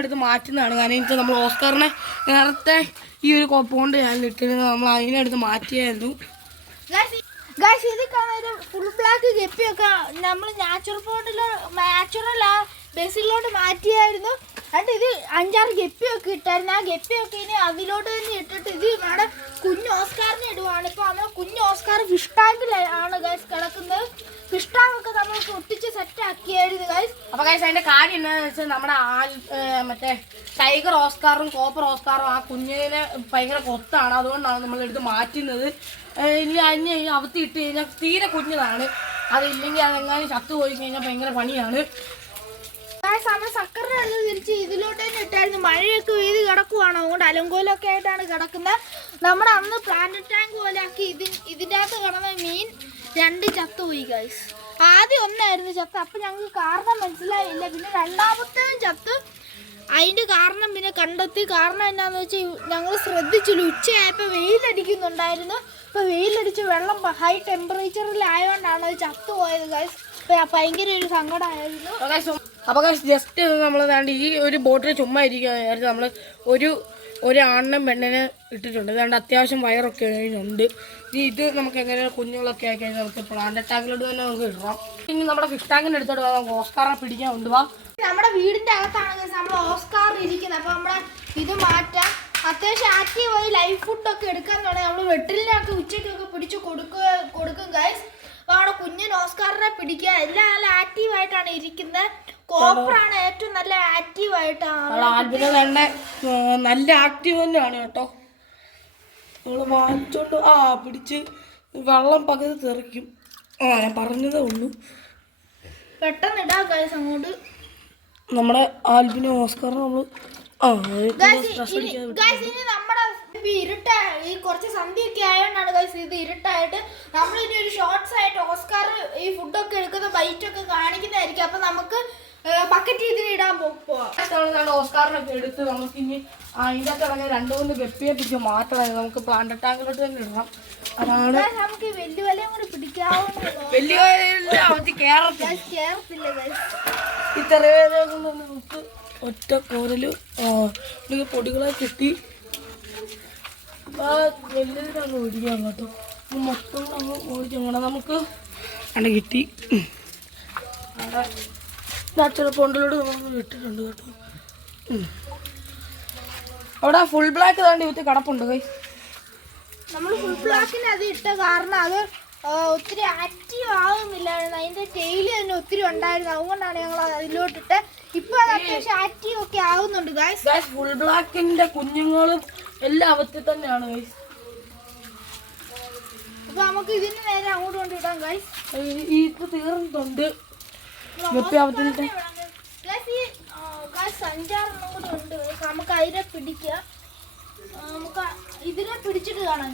എടുത്ത് മാറ്റുന്നതാണ്. കാരണം എനിക്ക് നമ്മൾ ഓസ്കാറിനെ നേരത്തെ ഈ ഒരു കോമ്പൗണ്ട് ഞാൻ ഇട്ടിരുന്നത് നമ്മൾ അതിനെ എടുത്ത് മാറ്റിയായിരുന്നു. ഇത് ഫുൾ ബ്ലാക്ക് ഗപ്പിയൊക്കെ നമ്മൾ നാച്ചുറൽ പോണ്ടിൽ നാച്ചുറൽ ആ ബേസിലോട്ട് മാറ്റിയായിരുന്നു. എന്നിട്ട് ഇത് അഞ്ചാറ് ഗപ്പിയൊക്കെ ഇട്ടായിരുന്നു. ആ ഗപ്പിയൊക്കെ ഇനി അതിലോട്ട് തന്നെ ഇട്ടിട്ട് ഇത് നമ്മുടെ കുഞ്ഞ് ഓസ്കാറിന് ഇടുവാണ്. ഇപ്പോൾ നമ്മൾ കുഞ്ഞ് ഓസ്കാർ ഫിഷ് ടാങ്കിലാണ് ഗൈസ് കിടക്കുന്നത്. ഫിഷ് ടാങ്കൊക്കെ നമ്മൾ ഒട്ടിച്ച് സെറ്റ് ആക്കിയായിരുന്നു ഗൈസ് അപ്പൊ കൈസ് അതിന്റെ കാര്യം എന്താണെന്ന് വെച്ചാൽ നമ്മുടെ ആൽ മറ്റേ ടൈഗർ ഓസ്കാറും കോപ്പർ ഓസ്കാറും ആ കുഞ്ഞിനെ ഭയങ്കര കൊത്താണ്. അതുകൊണ്ടാണ് നമ്മൾ എടുത്ത് മാറ്റുന്നത്. ഇനി അതിന് അവത്തി ഇട്ട് കഴിഞ്ഞാൽ തീരെ കുഞ്ഞതാണ്. അതില്ലെങ്കിൽ അതെങ്ങാനും ചത്തു പോയി കഴിഞ്ഞാൽ ഭയങ്കര പണിയാണ്. ഗൈസ് നമ്മൾ സക്കറിനെ വെള്ളം തിരിച്ച് ഇതിലോട്ട് ഇട്ടായിരുന്നു. മഴയൊക്കെ പെയ്ത് കിടക്കുവാണ്. അതുകൊണ്ട് അലങ്കോലൊക്കെ ആയിട്ടാണ് കിടക്കുന്നത്. നമ്മുടെ അന്ന് പ്ലാന്റ് ടാങ്ക് പോലെ ആക്കി ഇതിൻ ഇതിന്റെ അകത്ത് കിടന്ന മീൻ രണ്ട് ചത്തുപോയി ഗൈസ് ആദ്യം ഒന്നായിരുന്നു ചത്ത്. അപ്പം ഞങ്ങൾക്ക് കാരണം മനസ്സിലായില്ല. പിന്നെ രണ്ടാമത്തേയും ചത്ത്. അതിന്റെ കാരണം പിന്നെ കണ്ടെത്തി. കാരണം എന്നാന്ന് വെച്ചാൽ ഞങ്ങൾ ശ്രദ്ധിച്ചില്ല. ഉച്ചയായപ്പോൾ വെയിലടിക്കുന്നുണ്ടായിരുന്നു. അപ്പോൾ വെയിലടിച്ച് വെള്ളം ഹൈ ടെമ്പറേച്ചറിലായതുകൊണ്ടാണ് അത് ചത്തുപോയത് ഗൈസ് ഭയങ്കര ഒരു സങ്കടമായിരുന്നു അപ്പൊ ജസ്റ്റ് നമ്മൾ വേണ്ട ഈ ഒരു ബോട്ടിൽ ചുമ്മാ ഇരിക്കുക നമ്മൾ ഒരു ഒരു ആണിനും പെണ്ണിനെ ഇട്ടിട്ടുണ്ട്. അതുകൊണ്ട് അത്യാവശ്യം വയറൊക്കെ കഴിഞ്ഞുണ്ട് ഇനി ഇത് നമുക്ക് എങ്ങനെ കുഞ്ഞുങ്ങളൊക്കെ ആയി കഴിഞ്ഞാൽ നമുക്ക് പ്ലാന്റ് ടാങ്കിലോട്ട് തന്നെ നമുക്ക് ഇടാം. ഇനി നമ്മുടെ ഫിഷ് ടാങ്കിന് എടുത്തോട്ട് പോകാം. നമുക്ക് ഓസ്കാറിനെ പിടിക്കാൻ ഉണ്ട് വാ നമ്മുടെ വീടിന്റെ അകത്താണെങ്കിൽ നമ്മൾ ഓസ്കാർ ഇരിക്കുന്നത്. അപ്പൊ നമ്മുടെ ഇത് മാറ്റാം. അത്യാവശ്യം ആക്റ്റീവായി ലൈഫ് ഫുഡൊക്കെ എടുക്കാൻ തുടങ്ങി നമ്മൾ വെട്ടിലിനൊക്കെ ഉച്ചയ്ക്കൊക്കെ പിടിച്ച് കൊടുക്കുക കൊടുക്കും ഗൈസ് അവിടെ കുഞ്ഞിന് ഓസ്കാറിനെ പിടിക്കുക. എല്ലാം നല്ല ആക്റ്റീവ് ആയിട്ടാണ് ഇരിക്കുന്നത് കോപ്പറാണ് ഏറ്റവും നല്ല ആക്റ്റീവ് ആയിട്ടാണ്. ആൽബിനെ നല്ല ആക്റ്റീവ് തന്നെയാണ് കേട്ടോ. നമ്മൾ വാങ്ങിച്ചോണ്ട് ആ പിടിച്ച് വെള്ളം പകുതി തെറിക്കും. ആ ഞാൻ പറഞ്ഞതേ ഉള്ളൂ. പെട്ടെന്ന് ഇടാ ഗൈസ് അങ്ങോട്ട്. നമ്മുടെ ആൽബിനെ ഓസ്കാർ നമ്മൾ ആ ഗൈസ് ഇനി നമ്മുടെ ഇരുട്ട ഈ കുറച്ച് സന്ധ്യയൊക്കെ ആയതുകൊണ്ടാണ് ഗൈസ് ഇത് ഇരുട്ടായിട്ട്. നമ്മൾ ഇനി ഒരു ഷോർട്സ് ആയിട്ട് ഓസ്കാർ ഈ ഫുഡൊക്കെ എടുക്കുന്ന ബൈറ്റ് ഒക്കെ കാണിക്കുന്നതായിരിക്കും. അപ്പൊ നമുക്ക് ബക്കറ്റ് ഇതിന് ഇടാൻ പോവാം. ഓസ്കാറിനൊക്കെ എടുത്ത് നമുക്ക് ഇനി അതിന്റെ അകത്ത് ഇറങ്ങിയ രണ്ടു മൂന്ന് വെപ്പിയെ പിടിച്ച് മാറ്റണം നമുക്ക് പ്ലാന്റ് ടാങ്കിലോട്ട് തന്നെ ഇടണം. അതാണ് നമുക്ക് വലിയ വിലയും കൂടി പിടിക്കാവുന്ന വലിയ ഇത്ര നമുക്ക് ഒറ്റ കോരലും പൊടികളെ കിട്ടി. ആ കേട്ടോ ഇത് മൊത്തം അങ്ങ് ഓടിക്കാൻ വേണം നമുക്ക് അവിടെ കിട്ടി. അവിടെ നാച്ചുറൽ പൊണ്ടിലോട്ട് നമുക്ക് ഇട്ടിട്ടുണ്ട് കേട്ടോ. അവിടെ ഫുൾ ബ്ലാക്ക് താണ്ടി വിത്ത് കടപ്പുണ്ട് കൈ നമ്മൾ ഫുൾ ബ്ലാക്കിന് അത് ഇട്ട കാരണം അത് ഒത്തിരി ആക്റ്റീവ് ആകുന്നില്ലായിരുന്നു അതിന്റെ ടെയിൽ തന്നെ ഒത്തിരി ഉണ്ടായിരുന്നു. അതുകൊണ്ടാണ് ഞങ്ങൾ അത് അതിലോട്ടിട്ട് ഇപ്പൊ അത് അത്യാവശ്യം ആക്റ്റീവ് ഒക്കെ ആകുന്നുണ്ട് ഫുൾ ബ്ലാക്കിന്റെ കുഞ്ഞുങ്ങളും എല്ലാം അവത്തിൽ തന്നെയാണ് ഗൈസ് അപ്പൊ നമുക്ക് ഇതിന് നേരെ അങ്ങോട്ട് കൊണ്ടിടാം ഗൈസ് ഇത് തീർന്നിട്ടുണ്ട് അഞ്ചാറെണ്ണം കൂടി ഉണ്ട്. നമുക്ക് അതിനെ നമുക്ക് ഇതിനെ പിടിച്ചിട്ട് കാണാം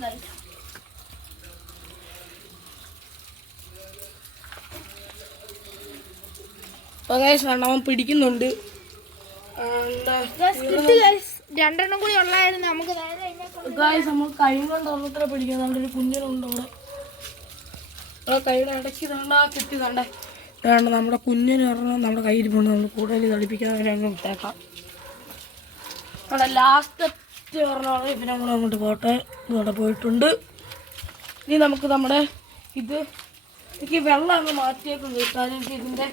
ഗൈസ് അവൻ പിടിക്കുന്നുണ്ട്. എന്താ രണ്ടെണ്ണം കൂടി ഉള്ളായിരുന്നു. നമുക്ക് കൊണ്ട് നമ്മൾ കൈ കൊണ്ട് ഓരോരുത്തരെ പിടിക്കാൻ നമ്മുടെ ഒരു കുഞ്ഞിനുണ്ട് അവിടെ. ആ കൈയുടെ ഇടയ്ക്ക് ആ കിട്ടി കണ്ടേ. വേണ്ട നമ്മുടെ കുഞ്ഞിന് പറഞ്ഞാൽ നമ്മുടെ കയ്യിൽ പോകണം നമ്മൾ കൂടുതൽ തളിപ്പിക്കാൻ അങ്ങ് വിട്ടേക്കാം അവിടെ ലാസ്റ്റ് പറഞ്ഞാൽ ഇവനെ കൂടെ അങ്ങോട്ട് പോട്ടെ. ഇവിടെ പോയിട്ടുണ്ട്. ഇനി നമുക്ക് നമ്മുടെ ഇത് എനിക്ക് വെള്ളം അങ്ങ് മാറ്റിയേക്കും കിട്ടാൻ എനിക്ക് ഇതിന്റെ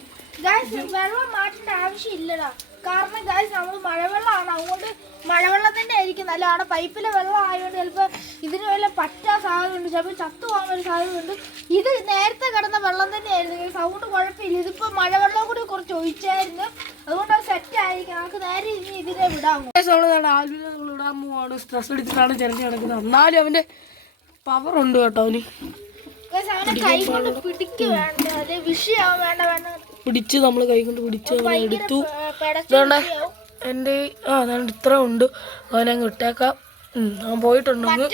ഗൈസ് വെള്ളം മാറ്റേണ്ട ആവശ്യമില്ലടാ. കാരണം ഗൈസ് നമ്മൾ മഴവെള്ളമാണ്. അതുകൊണ്ട് മഴവെള്ളത്തിന്റെ ആയിരിക്കും. നല്ല അവിടെ പൈപ്പിലെ വെള്ളം ആയതുകൊണ്ട് ചിലപ്പോൾ ഇതിന് വല്ല പറ്റാൻ സാധ്യതയുണ്ട്. ചിലപ്പോൾ ചത്തു പോകാൻ ഒരു സാധ്യതയുണ്ട്. ഇത് നേരത്തെ കിടന്ന വെള്ളം തന്നെ തന്നെയായിരുന്നു സൗണ്ട് കുഴപ്പമില്ല. ഇതിപ്പോൾ മഴവെള്ളം കൂടി കുറച്ച് ഒഴിച്ചായിരുന്നു. അതുകൊണ്ട് അത് സെറ്റ് ആയിരിക്കും. നമുക്ക് നേരെ ഇനി ഇതിനെ വിടാം. ആൽവിനെ നമ്മൾ പോവാണ്. സ്ട്രെസ് എടുത്തിട്ടാണ് ചെറിയ കിടക്കുന്നത്. എന്നാലും അവന്റെ പവർ ഉണ്ട് കേട്ടോ അവന്. അവനെ കൈ കൊണ്ട് പിടിക്ക് വേണ്ട? അത് വിഷയാവും വേണ്ട. വേണ്ട പിടിച്ച് നമ്മൾ കൈ കൊണ്ട് പിടിച്ച് നമ്മൾ എടുത്തു. അതുകൊണ്ട് എന്റെ ആ അതുകൊണ്ട് ഇത്ര ഉണ്ട്. അവനങ്ങ് ഇട്ടേക്കാം ഞാൻ പോയിട്ടുണ്ടെങ്കിൽ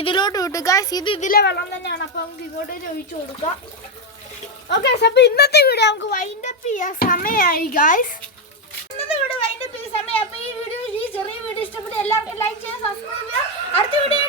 ഇതിലോട്ട് വിട്ടു. ഗായ്സ് ഇത് ഇതിലെ വെള്ളം തന്നെയാണ്. അപ്പൊ നമുക്ക് ഇങ്ങോട്ട് ചോദിച്ചു കൊടുക്കാം. ഓക്കെ അപ്പൊ ഇന്നത്തെ വീഡിയോ നമുക്ക് വൈൻഡപ്പ് ചെയ്യാൻ സമയമായി ഗായ്സ് ഇന്നത്തെ വീഡിയോ വൈൻഡപ്പ് ചെയ്യാൻ സമയം അപ്പൊ ഈ വീഡിയോ ഈ ചെറിയ വീഡിയോ ഇഷ്ടപ്പെട്ട് എല്ലാവർക്കും ലൈക്ക് ചെയ്യാൻ സബ്സ്ക്രൈബ് ചെയ്യാം അടുത്ത വീഡിയോ